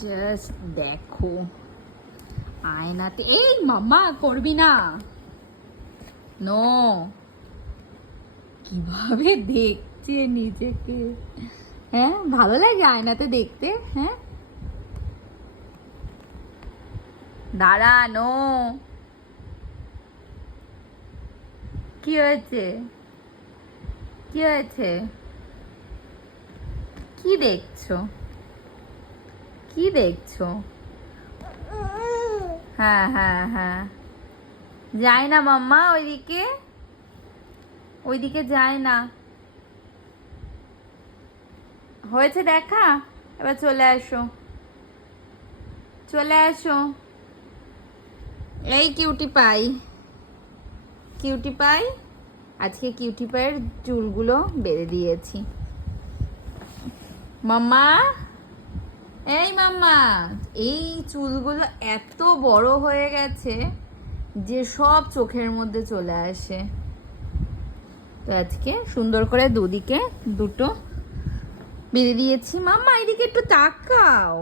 Just দেখো আয়নাতে, এই মাম্মা করবি না, নো, কিভাবে দেখছে নিজেকে। হ্যাঁ, ভালো লাগে আয়নাতে দেখতে। হ্যাঁ, দাঁড়া, নো, কি হয়েছে, কি হয়েছে, কি দেখছো, কি দেখছো? হ্যাঁ হ্যাঁ হ্যাঁ, যায় না মাম্মা ওইদিকে, ওইদিকে যায় না। হয়েছে দেখা, এবার চলে আসো, চলে আসো। এই কিউটি পাই, কিউটি পাই, আজকে কিউটি পাইয়ের চুলগুলো বেঁধে দিয়েছি। মাম্মা, এই মাম্মা, এই চুলগুলো এত বড় হয়ে গেছে যে সব চোখের মধ্যে চলে আসে। তো আজকে সুন্দর করে দুদিকে দুটো বেঁধে দিয়েছি। মাম্মা এদিকে একটু তাকাও।